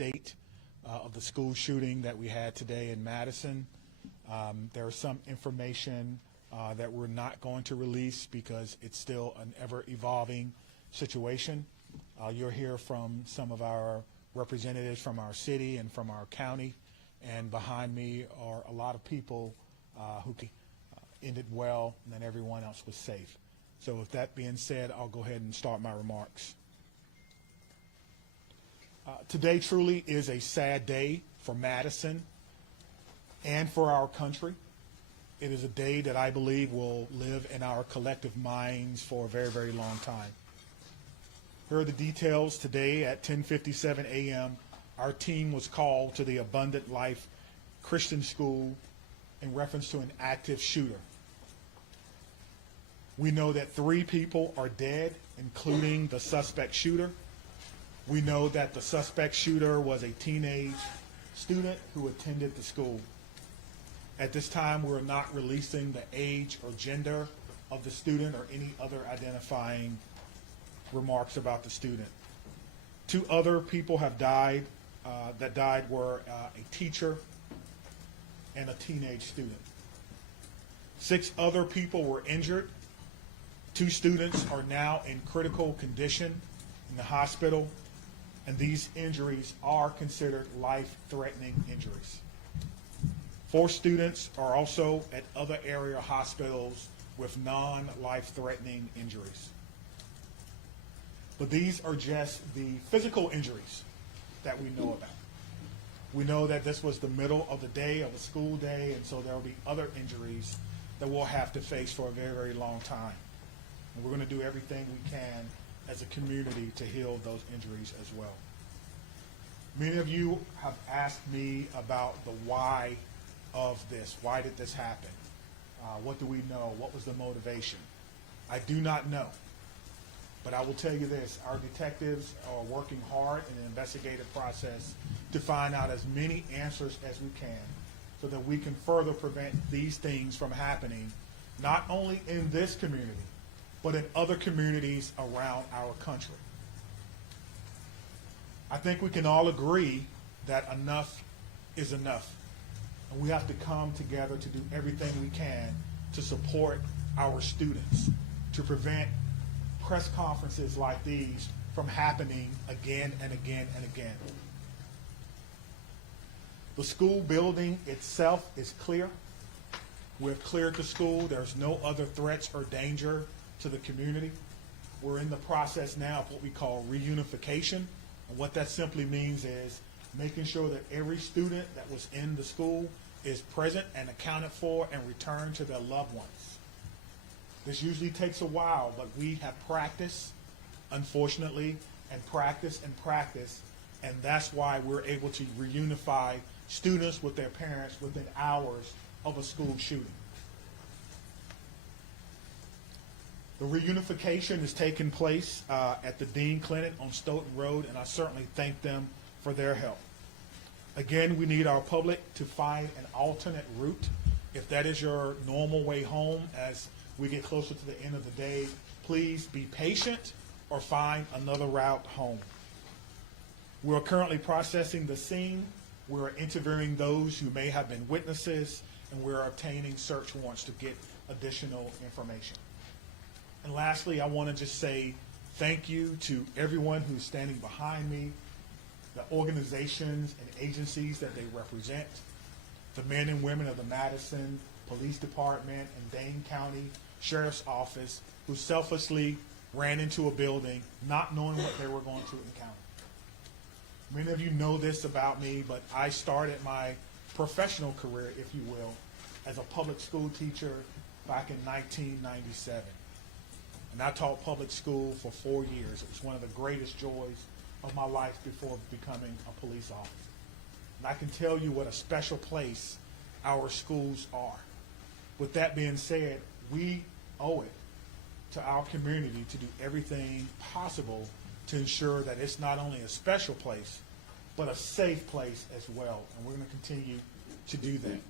update of the school shooting that we had today in Madison. There is some information that we're not going to release because it's still an ever-evolving situation. You'll hear from some of our representatives from our city and from our county, and behind me are a lot of people who ended well and then everyone else was safe. So with that being said, I'll go ahead and start my remarks. Today truly is a sad day for Madison and for our country. It is a day that I believe will live in our collective minds for a very, very long time. Here are the details. Today at 10:57 a.m., our team was called to the Abundant Life Christian School in reference to an active shooter. We know that 3 people are dead, including the suspect shooter. We know that the suspect shooter was a teenage student who attended the school. At this time, we're not releasing the age or gender of the student or any other identifying remarks about the student. 2 other people have died. That died were a teacher and a teenage student. 6 other people were injured. 2 students are now in critical condition in the hospital, and these injuries are considered life-threatening injuries. 4 students are also at other area hospitals with non-life-threatening injuries. But these are just the physical injuries that we know about. We know that this was the middle of the day, of a school day, and so there will be other injuries that we'll have to face for a very, very long time. And we're going to do everything we can as a community to heal those injuries as well. Many of you have asked me about the why of this. Why did this happen? What do we know? What was the motivation? I do not know. But I will tell you this, our detectives are working hard in the investigative process to find out as many answers as we can so that we can further prevent these things from happening, not only in this community, but in other communities around our country. I think we can all agree that enough is enough. And we have to come together to do everything we can to support our students, to prevent press conferences like these from happening again and again and again. The school building itself is clear. We've cleared the school. There's no other threats or danger to the community. We're in the process now of what we call reunification. And what that simply means is making sure that every student that was in the school is present and accounted for and returned to their loved ones. This usually takes a while, but we have practiced, unfortunately, and practice, and that's why we're able to reunify students with their parents within hours of a school shooting. The reunification is taking place at the Dean Clinic on Stoughton Road, and I certainly thank them for their help. Again, we need our public to find an alternate route. If that is your normal way home as we get closer to the end of the day, please be patient or find another route home. We're currently processing the scene. We're interviewing those who may have been witnesses, and we're obtaining search warrants to get additional information. And lastly, I want to just say thank you to everyone who's standing behind me, the organizations and agencies that they represent, the men and women of the Madison Police Department and Dane County Sheriff's Office who selflessly ran into a building not knowing what they were going to encounter. Many of you know this about me, but I started my professional career, if you will, as a public school teacher back in 1997. And I taught public school for 4 years. It was one of the greatest joys of my life before becoming a police officer. And I can tell you what a special place our schools are. With that being said, we owe it to our community to do everything possible to ensure that it's not only a special place, but a safe place as well. And we're going to continue to do that.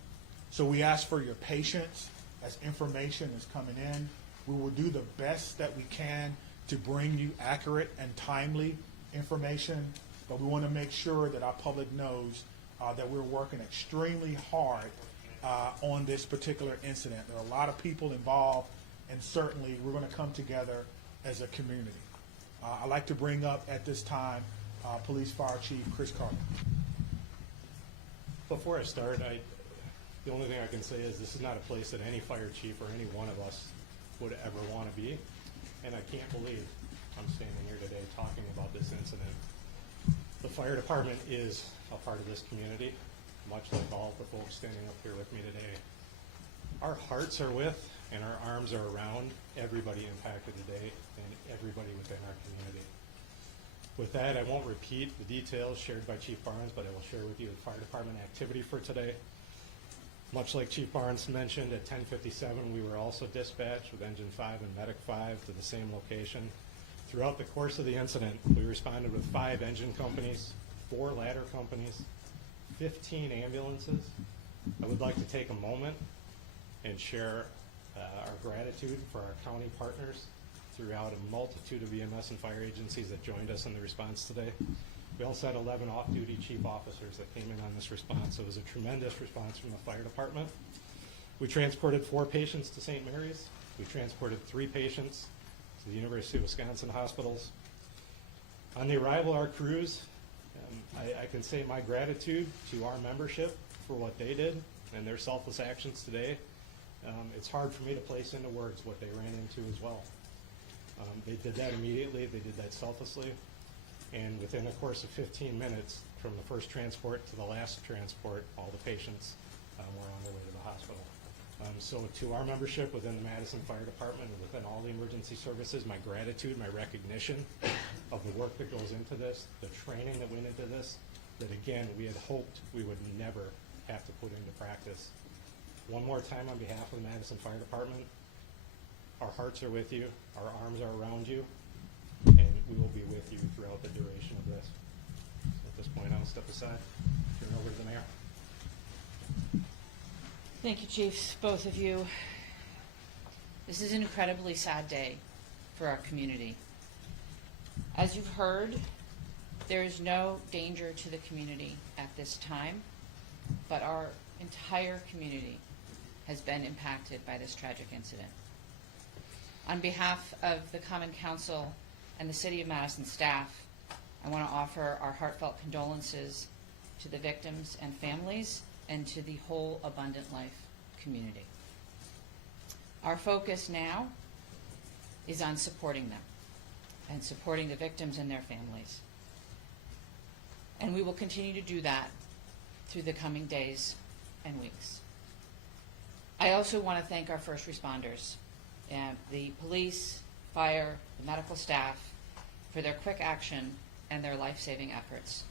So we ask for your patience as information is coming in. We will do the best that we can to bring you accurate and timely information, but we want to make sure that our public knows that we're working extremely hard on this particular incident. There are a lot of people involved, and certainly we're going to come together as a community. I'd like to bring up at this time Police Fire Chief Chris Carter. Before I start, the only thing I can say is this is not a place that any fire chief or any one of us would ever want to be, and I can't believe I'm standing here today talking about this incident. The fire department is a part of this community, much like all the folks standing up here with me today. Our hearts are with and our arms are around everybody impacted today and everybody within our community. With that, I won't repeat the details shared by Chief Barnes, but I will share with you the fire department activity for today. Much like Chief Barnes mentioned, at 10:57, we were also dispatched with Engine 5 and Medic 5 to the same location. Throughout the course of the incident, we responded with 5 engine companies, 4 ladder companies, 15 ambulances. I would like to take a moment and share our gratitude for our county partners throughout a multitude of EMS and fire agencies that joined us in the response today. We also had 11 off-duty chief officers that came in on this response. So it was a tremendous response from the fire department. We transported 4 patients to St. Mary's. We transported 3 patients to the University of Wisconsin hospitals. On the arrival of our crews, I can say my gratitude to our membership for what they did and their selfless actions today. It's hard for me to place into words what they ran into as well. They did that immediately, they did that selflessly, and within the course of 15 minutes, from the first transport to the last transport, all the patients were on their way to the hospital. So to our membership within the Madison Fire Department and within all the emergency services, my gratitude, my recognition of the work that goes into this, the training that went into this, that again, we had hoped we would never have to put into practice. One more time on behalf of the Madison Fire Department, our hearts are with you, our arms are around you, and we will be with you throughout the duration of this. So at this point, I'll step aside, turn it over to the mayor. Thank you, Chiefs, both of you. This is an incredibly sad day for our community. As you've heard, there is no danger to the community at this time, but our entire community has been impacted by this tragic incident. On behalf of the Common Council and the City of Madison staff, I want to offer our heartfelt condolences to the victims and families and to the whole Abundant Life community. Our focus now is on supporting them and supporting the victims and their families. And we will continue to do that through the coming days and weeks. I also want to thank our first responders, the police, fire, the medical staff, for their quick action and their life-saving efforts.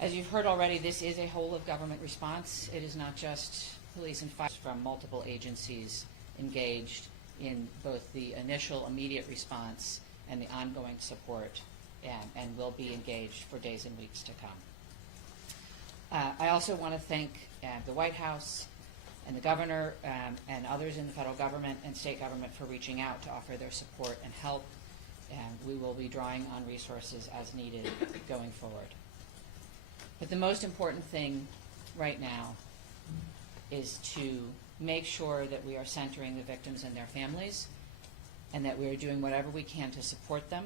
As you've heard already, this is a whole-of-government response. It is not just police and fire from multiple agencies engaged in both the initial immediate response and the ongoing support, and will be engaged for days and weeks to come. I also want to thank the White House and the governor and others in the federal government and state government for reaching out to offer their support and help. And we will be drawing on resources as needed going forward. But the most important thing right now is to make sure that we are centering the victims and their families, and that we are doing whatever we can to support them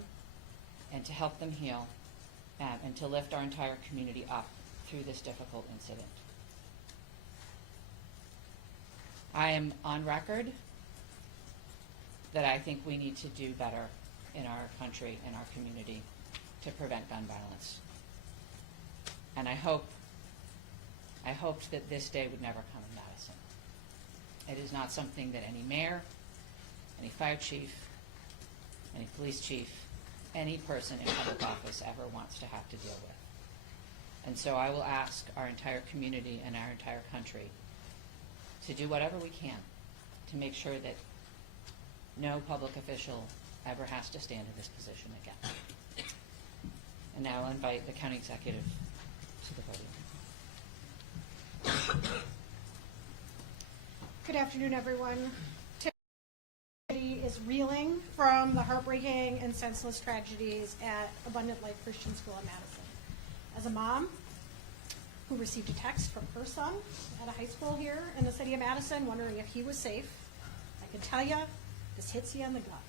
and to help them heal, and to lift our entire community up through this difficult incident. I am on record that I think we need to do better in our country and our community to prevent gun violence. And I hoped that this day would never come in Madison. It is not something that any mayor, any fire chief, any police chief, any person in public office ever wants to have to deal with. And so I will ask our entire community and our entire country to do whatever we can to make sure that no public official ever has to stand in this position again. And now I'll invite the county executive to the podium. Good afternoon, everyone. Today is is reeling from the heartbreaking and senseless tragedies at Abundant Life Christian School in Madison. As a mom who received a text from her son at a high school here in the city of Madison wondering if he was safe, I can tell you, this hits you in the gut.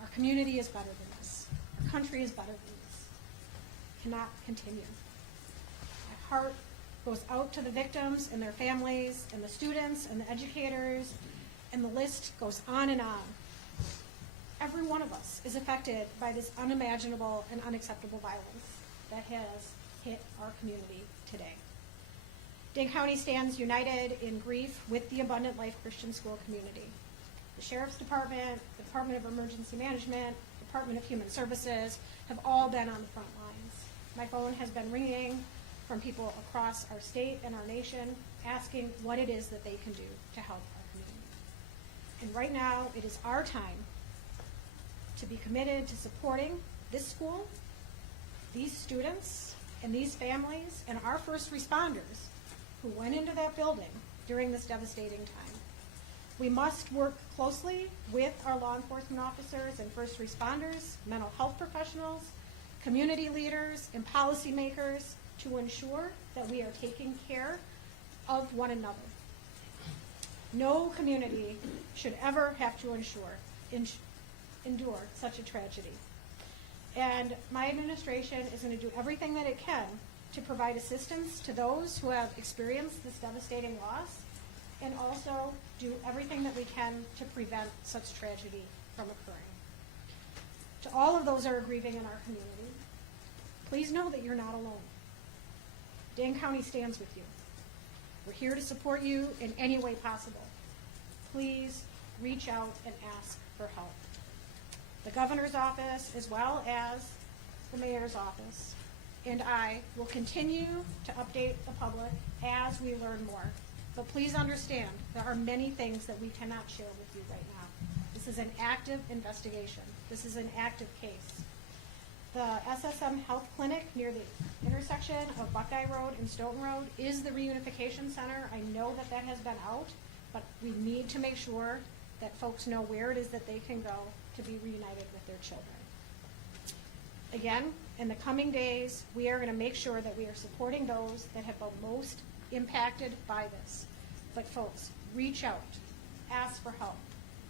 Our community is better than this. Our country is better than this. It cannot continue. My heart goes out to the victims and their families and the students and the educators, and the list goes on and on. Every one of us is affected by this unimaginable and unacceptable violence that has hit our community today. Dane County stands united in grief with the Abundant Life Christian School community. The Sheriff's Department, the Department of Emergency Management, Department of Human Services have all been on the front lines. My phone has been ringing from people across our state and our nation asking what it is that they can do to help our community. And right now, it is our time to be committed to supporting this school, these students, and these families, and our first responders who went into that building during this devastating time. We must work closely with our law enforcement officers and first responders, mental health professionals, community leaders, and policymakers to ensure that we are taking care of one another. No community should ever have to endure such a tragedy. And my administration is going to do everything that it can to provide assistance to those who have experienced this devastating loss, and also do everything that we can to prevent such tragedy from occurring. To all of those who are grieving in our community, please know that you're not alone. Dane County stands with you. We're here to support you in any way possible. Please reach out and ask for help. The governor's office, as well as the mayor's office, and I will continue to update the public as we learn more. But please understand, there are many things that we cannot share with you right now. This is an active investigation. This is an active case. The SSM Health Clinic near the intersection of Buckeye Road and Stoughton Road is the reunification center. I know that that has been out, but we need to make sure that folks know where it is that they can go to be reunited with their children. Again, in the coming days, we are going to make sure that we are supporting those that have been most impacted by this. But folks, reach out, ask for help.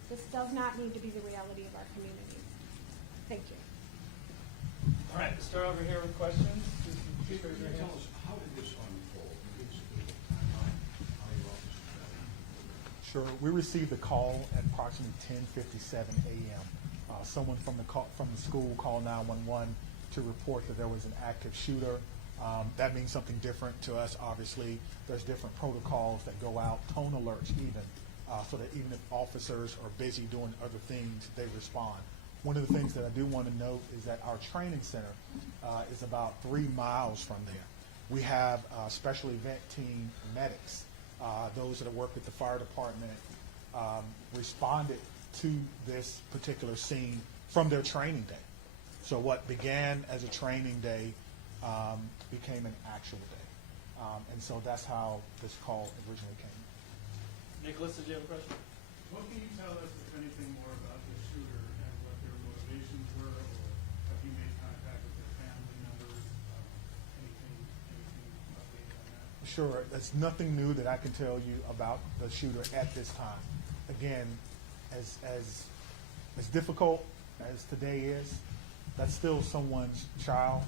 This does not need to be the reality of our community. Thank you. All right, let's start over here with questions. Chief, can you tell us, how did this unfold? Give us a timeline, how your office was Sure. We received a call at approximately 10:57 a.m. Someone from the school called 911 to report that there was an active shooter. That means something different to us, obviously. There's different protocols that go out, tone alerts even, so that even if officers are busy doing other things, they respond. One of the things that I do want to note is that our training center is about 3 miles from there. We have special event team medics, those that work with the fire department, responded to this particular scene from their training day. So what began as a training day became an actual day. And so that's how this call originally came. Nicholas, did you have a question? What can you tell us, if anything, more about the shooter and what their motivations were, or have you made contact with their family members? Anything updated on that? Sure, there's nothing new that I can tell you about the shooter at this time. Again, as difficult as today is, that's still someone's child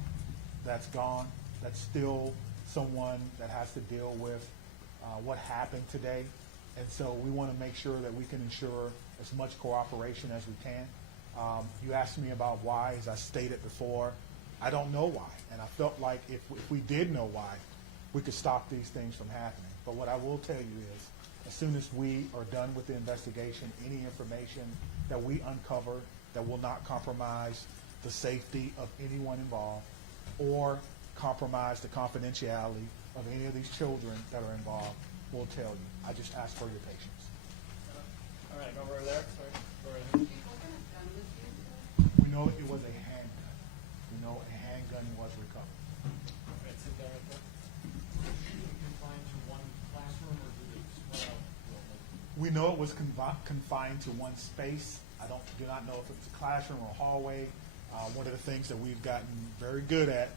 that's gone. That's still someone that has to deal with what happened today. And so we want to make sure that we can ensure as much cooperation as we can. You asked me about why, as I stated before. I don't know why. And I felt like if we did know why, we could stop these things from happening. But what I will tell you is, as soon as we are done with the investigation, any information that we uncover that will not compromise the safety of anyone involved or compromise the confidentiality of any of these children that are involved, we'll tell you. I just ask for your patience. All right, over there. Sorry. Go right ahead. We know it was a handgun. We know a handgun was recovered. All right, sit down right there. confined to one classroom, or did it spread out? We know it was confined to one space. I do not know if it was a classroom or a hallway. One of the things that we've gotten very good at,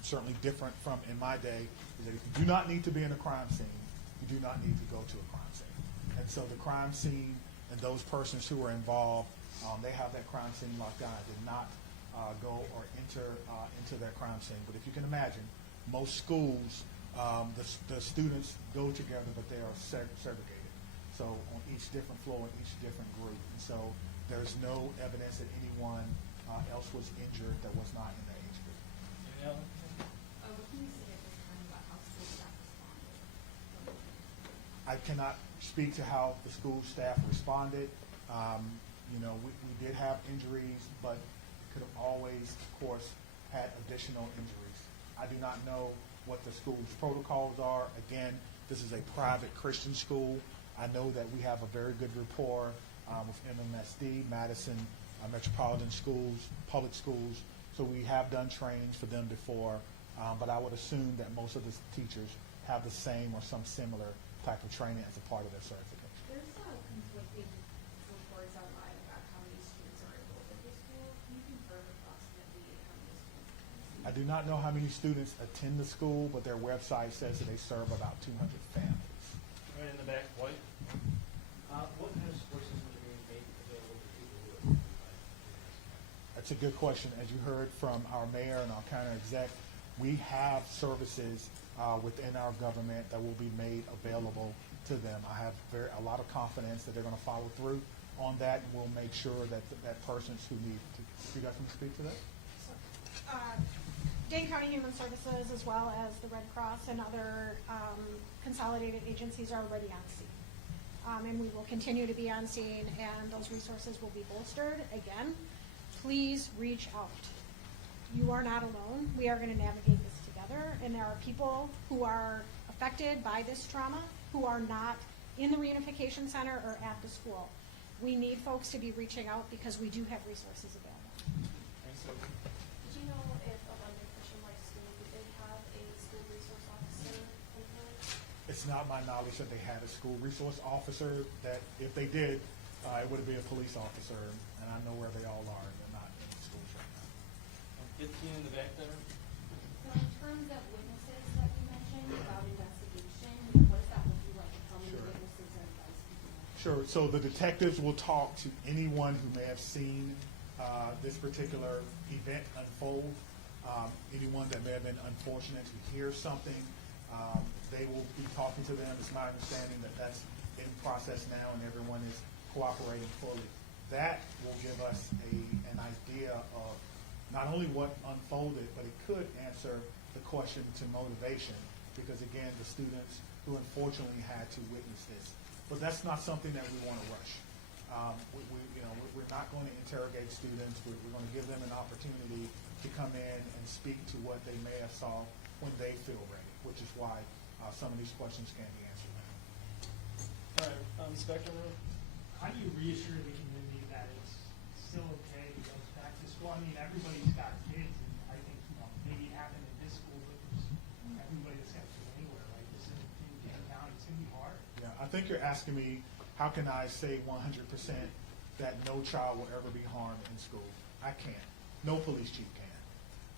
certainly different from in my day, is that if you do not need to be in a crime scene, you do not need to go to a crime scene. And so the crime scene and those persons who were involved, they have that crime scene locked down. I did not go or enter into that crime scene. But if you can imagine, most schools, the students go together, but they are segregated. So on each different floor, in each different group. And so there's no evidence that anyone else was injured that was not in that age group. Any other? What can you say at this time about how school staff responded? I cannot speak to how the school staff responded. We did have injuries, but could have always, of course, had additional injuries. I do not know what the school's protocols are. Again, this is a private Christian school. I know that we have a very good rapport with MMSD, Madison Metropolitan Schools, public schools. So we have done trainings for them before, but I would assume that most of the teachers have the same or some similar type of training as a part of their certification. There's conflicting reports online about how many students are enrolled at this school. Can you confirm approximately how many students? I do not know how many students attend the school, but their website says that they serve about 200 families. Right in the back, white. What kind of support systems are being made available to people who are That's a good question. As you heard from our mayor and our county exec, we have services within our government that will be made available to them. I have a lot of confidence that they're going to follow through on that, and we'll make sure that that persons who need to. You guys want to speak to that? Dane County Human Services, as well as the Red Cross and other consolidated agencies, are already on scene. And we will continue to be on scene, and those resources will be bolstered. Again, please reach out. You are not alone. We are going to navigate this together, and there are people who are affected by this trauma who are not in the reunification center or at the school. We need folks to be reaching out because we do have resources available. Thanks, Sophie. Did you know if Abundant Christian Life School did have a school resource officer in place? It's not my knowledge that they had a school resource officer. That if they did, it would be a police officer, and I know where they all are. They're not in the schools right now. 15 in the back there. So in terms of witnesses that you mentioned about investigation, what does that look like? How many Sure. witnesses are advised people? Sure. So the detectives will talk to anyone who may have seen this particular event unfold. Anyone that may have been unfortunate to hear something, they will be talking to them. It's my understanding that that's in process now, and everyone is cooperating fully. That will give us an idea of not only what unfolded, but it could answer the question to motivation, because again, the students who unfortunately had to witness this. But that's not something that we want to rush. We're not going to interrogate students. We're going to give them an opportunity to come in and speak to what they may have saw when they feel ready, which is why some of these questions can be answered now. All right, Inspector Room. How do you reassure the community that it's still okay to go back to school? I mean, everybody's got kids, and I think, maybe it happened in this school, but there's everybody that's got kids anywhere, like this in Dane County, it's gonna be hard. Yeah, I think you're asking me, how can I say 100% that no child will ever be harmed in school? I can't. No police chief can.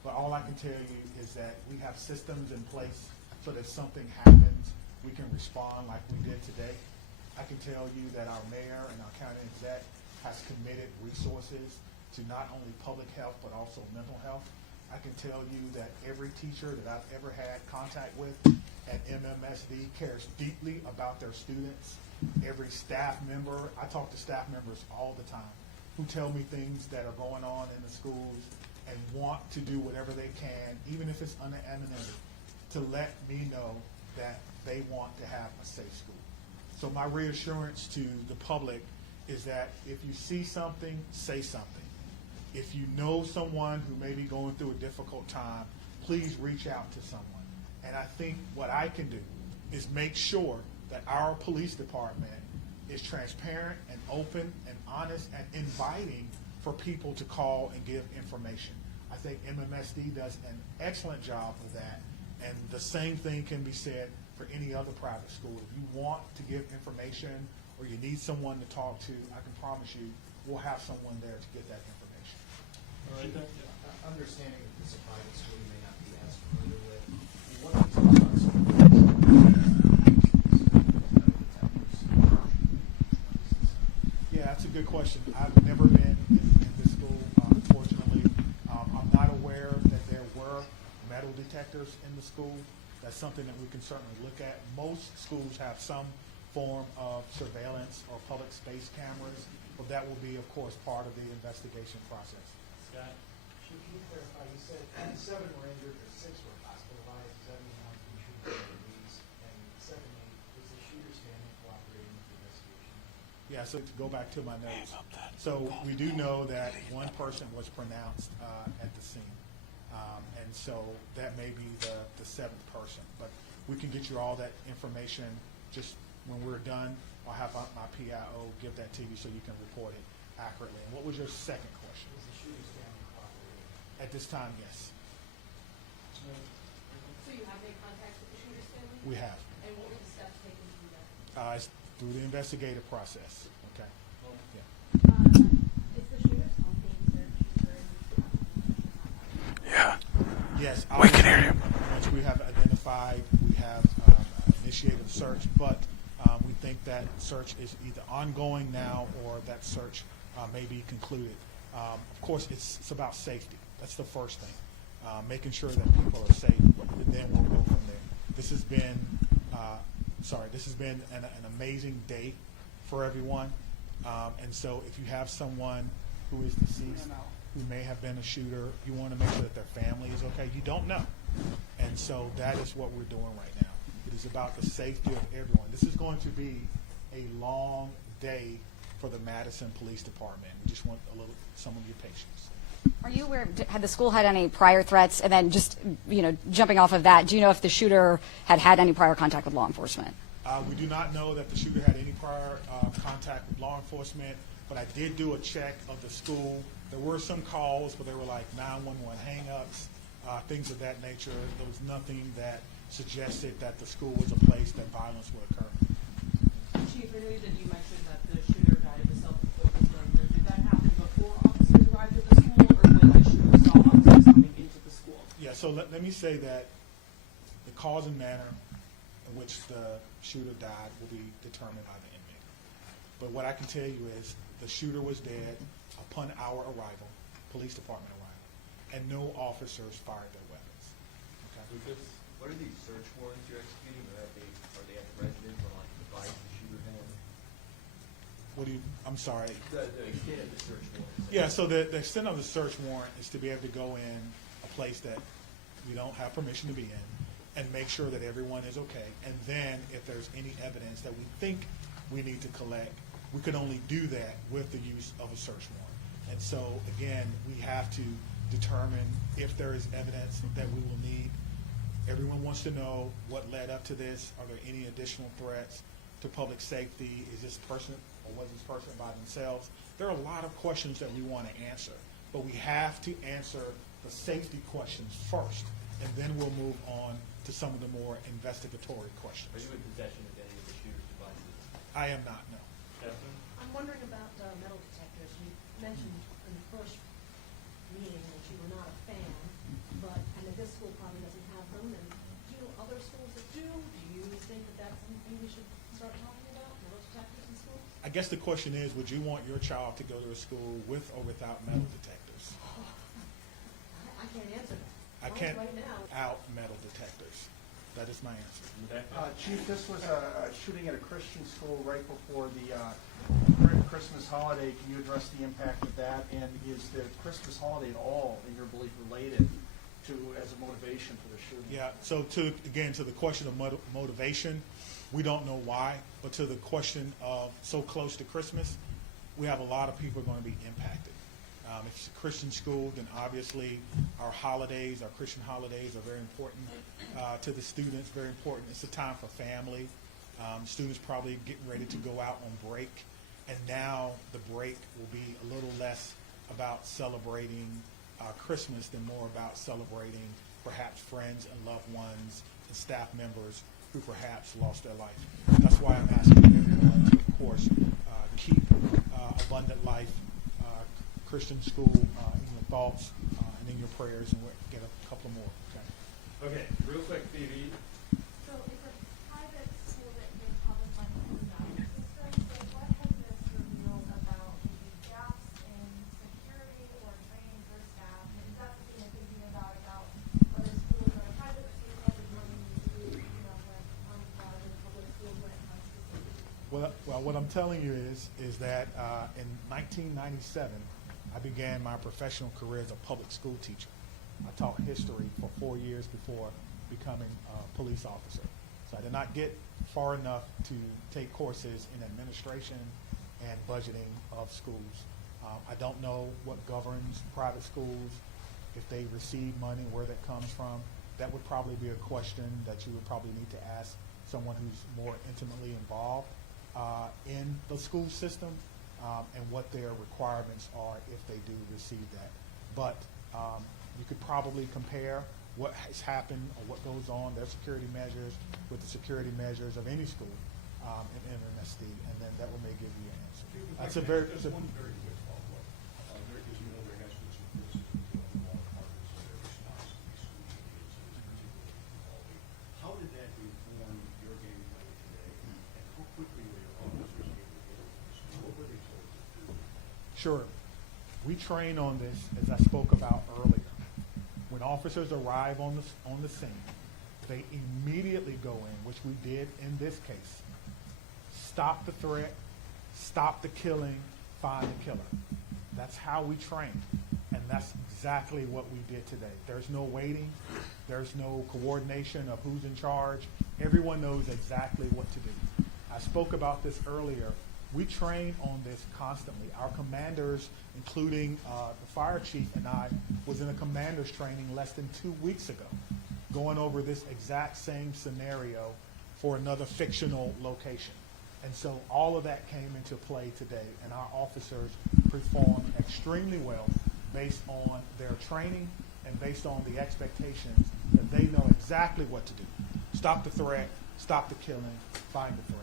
But all I can tell you is that we have systems in place so that if something happens, we can respond like we did today. I can tell you that our mayor and our county exec has committed resources to not only public health but also mental health. I can tell you that every teacher that I've ever had contact with at MMSD cares deeply about their students. Every staff member, I talk to staff members all the time who tell me things that are going on in the schools and want to do whatever they can, even if it's unanonymity, to let me know that they want to have a safe school. So my reassurance to the public is that if you see something, say something. If you know someone who may be going through a difficult time, please reach out to someone. And I think what I can do is make sure that our police department is transparent and open and honest and inviting for people to call and give information. I think MMSD does an excellent job of that. And the same thing can be said for any other private school. If you want to give information or you need someone to talk to, I can promise you, we'll have someone there to get that information. All right, Understanding that this is a private school you may not be as familiar with, what are the thoughts Yeah, that's a good question. I've never been in this school, unfortunately. I'm not aware that there were metal detectors in the school. That's something that we can certainly look at. Most schools have some form of surveillance or public space cameras, but that will be, of course, part of the investigation process. Scott? Can you clarify, you said 7 were injured, or 6 were hospitalized, does that mean one was being treated for disease? And secondly, was the shooter's family cooperating with the investigation? Yeah, so to go back to my notes. So we do know that one person was pronounced at the scene. And so that may be the 7th person. But we can get you all that information just when we're done. I'll have my PIO give that to you so you can report it accurately. And what was your second question? Was the shooter's family cooperating? At this time, yes, So you have made contact with the shooter's family? we have. And what were the steps taken to do that? It's through the investigative process, okay? Yeah. Is the shooter's home being searched for Yes, we can hear you. Once we have identified, we have initiated a search, but we think that search is either ongoing now or that search may be concluded. Of course, it's about safety. That's the first thing. Making sure that people are safe, and then we'll go from there. This has been, an amazing day for everyone. And so if you have someone who is deceased, who may have been a shooter, you want to make sure that their family is okay. You don't know. And so that is what we're doing right now. It is about the safety of everyone. This is going to be a long day for the Madison Police Department. We just want some of your patience. Are you aware, had the school had any prior threats? And then just, jumping off of that, do you know if the shooter had any prior contact with law enforcement? We do not know that the shooter had any prior contact with law enforcement, but I did do a check of the school. There were some calls, but they were like 911 hang-ups, things of that nature. There was nothing that suggested that the school was a place that violence would occur. Chief, earlier that you mentioned that the shooter died of a self-inflicted burn. Did that happen before officers arrived at the school, or when the shooter saw officers coming into the school? Yeah, so let me say that the cause and manner in which the shooter died will be determined by the inmate. But what I can tell you is the shooter was dead upon our arrival, police department arrival, and no officers fired their weapons. Okay? What are these search warrants you're executing? Are they at the residence or like the device the shooter had? What do you, I'm sorry. The extent of the search warrant. Yeah, so the extent of the search warrant is to be able to go in a place that we don't have permission to be in and make sure that everyone is okay. And then if there's any evidence that we think we need to collect, we can only do that with the use of a search warrant. And so, again, we have to determine if there is evidence that we will need. Everyone wants to know what led up to this. Are there any additional threats to public safety? Is this person or was this person by themselves? There are a lot of questions that we want to answer, but we have to answer the safety questions first, and then we'll move on to some of the more investigatory questions. Are you in possession of any of the shooter's devices? I am not, no. Captain? I'm wondering about metal detectors. You mentioned in the first meeting that you were not a fan, and that this school probably doesn't have them, and do other schools that do? Do you think that that's something we should start talking about, metal detectors in schools? I guess the question is, would you want your child to go to a school with or without metal detectors? I can't answer that. I can't Right now. out metal detectors. That is my answer. Chief, this was a shooting at a Christian school right before the Christmas holiday. Can you address the impact of that? And is the Christmas holiday at all, in your belief, related to as a motivation for the shooting? Yeah, so to the question of motivation, we don't know why, but to the question of so close to Christmas, we have a lot of people going to be impacted. If it's a Christian school, then obviously our holidays, our Christian holidays are very important to the students, very important. It's a time for family. Students probably getting ready to go out on break, and now the break will be a little less about celebrating Christmas than more about celebrating perhaps friends and loved ones and staff members who perhaps lost their life. That's why I'm asking everyone to course, keep Abundant Life Christian School in your thoughts and in your prayers, and we'll get a couple more. Okay, real quick, Phoebe. So it's a private school that gives public money to the value system, so what has this revealed about maybe gaps in security or training for staff? And is that something you're thinking about whether schools that are private receive public money to do, you know, when public schools when it comes to safety? Well, what I'm telling you is that in 1997, I began my professional career as a public school teacher. I taught history for 4 years before becoming a police officer. So I did not get far enough to take courses in administration and budgeting of schools. I don't know what governs private schools, if they receive money, where that comes from. That would probably be a question that you would probably need to ask someone who's more intimately involved in the school system and what their requirements are if they do receive that. But you could probably compare what has happened or what goes on, their security measures, with the security measures of any school in MSD, and then that will may give you an answer. That's a very, There's one very quick follow-up. Because you know there has been some criticism on all parts of their response to these school shootings, and it's particularly involving. How did that inform your game plan today, and how quickly were your officers able to get over the school? What were they told to do? Sure. We train on this, as I spoke about earlier. When officers arrive on the scene, they immediately go in, which we did in this case. Stop the threat, stop the killing, find the killer. That's how we train, and that's exactly what we did today. There's no waiting. There's no coordination of who's in charge. Everyone knows exactly what to do. I spoke about this earlier. We train on this constantly. Our commanders, including the fire chief and I, was in a commander's training less than 2 weeks ago, going over this exact same scenario for another fictional location. And so all of that came into play today, and our officers performed extremely well based on their training and based on the expectations that they know exactly what to do. Stop the threat, stop the killing, find the threat.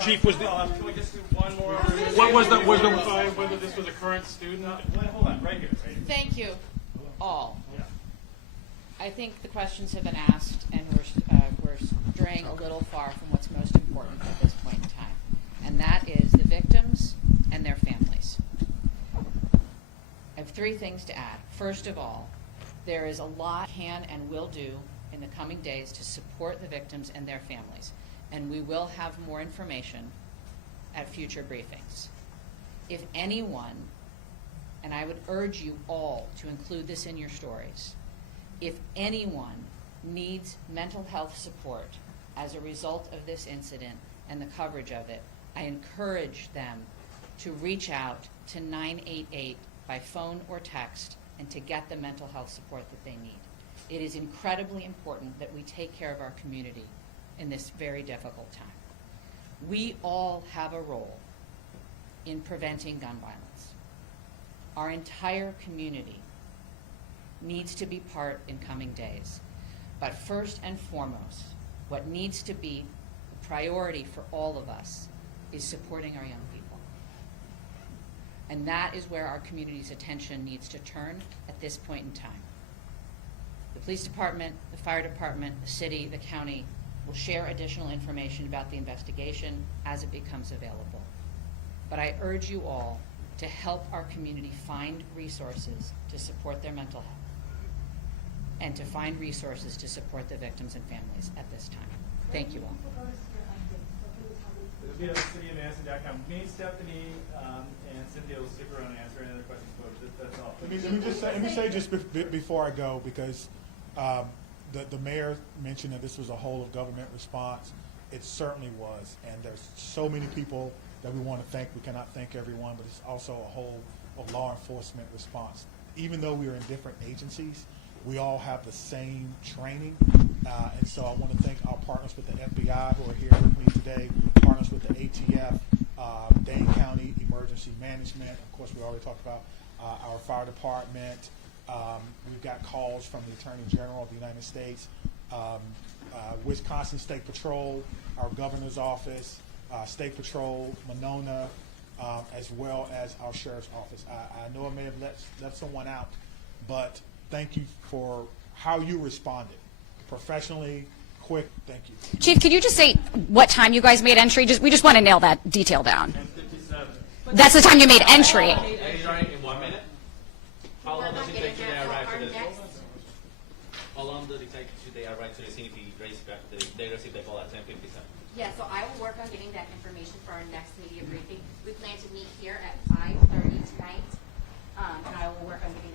Chief, was the... can we just do one more? What was the whether this was a current student? Hold on, right here. Thank you, all. Yeah. I think the questions have been asked, and we're straying a little far from what's most important at this point in time, and that is the victims and their families. I have 3 things to add. First of all, there is a lot can and will do in the coming days to support the victims and their families, and we will have more information at future briefings. If anyone, and I would urge you all to include this in your stories, if anyone needs mental health support as a result of this incident and the coverage of it, I encourage them to reach out to 988 by phone or text and to get the mental health support that they need. It is incredibly important that we take care of our community in this very difficult time. We all have a role in preventing gun violence. Our entire community needs to be part in coming days. But first and foremost, what needs to be a priority for all of us is supporting our young people. And that is where our community's attention needs to turn at this point in time. The police department, the fire department, the city, the county will share additional information about the investigation as it becomes available. But I urge you all to help our community find resources to support their mental health and to find resources to support the victims and families at this time. Thank you all. It'll be at cityofmadison.com. Me, Stephanie, and Cynthia will stick around and answer any other questions, but that's all. Let me say just before I go, because the mayor mentioned that this was a whole of government response. It certainly was, and there's so many people that we want to thank. We cannot thank everyone, but it's also a whole of law enforcement response. Even though we are in different agencies, we all have the same training, and so I want to thank our partners with the FBI who are here with me today, partners with the ATF, Dane County Emergency Management. Of course, we already talked about our fire department. We've got calls from the Attorney General of the United States, Wisconsin State Patrol, our governor's office, State Patrol, Monona, as well as our Sheriff's Office. I know I may have left someone out, but thank you for how you responded. Professionally, quick, thank you. Chief, could you just say what time you guys made entry? We just want to nail that detail down. 10:57. That's the time you made entry. Sorry, in 1 minute? How long does it take till they arrive to the How long does it take till they arrive to the scene if they receive the call at 10:57? Yeah, so I will work on getting that information for our next media briefing. We plan to meet here at 5:30 tonight, and I will work on getting that.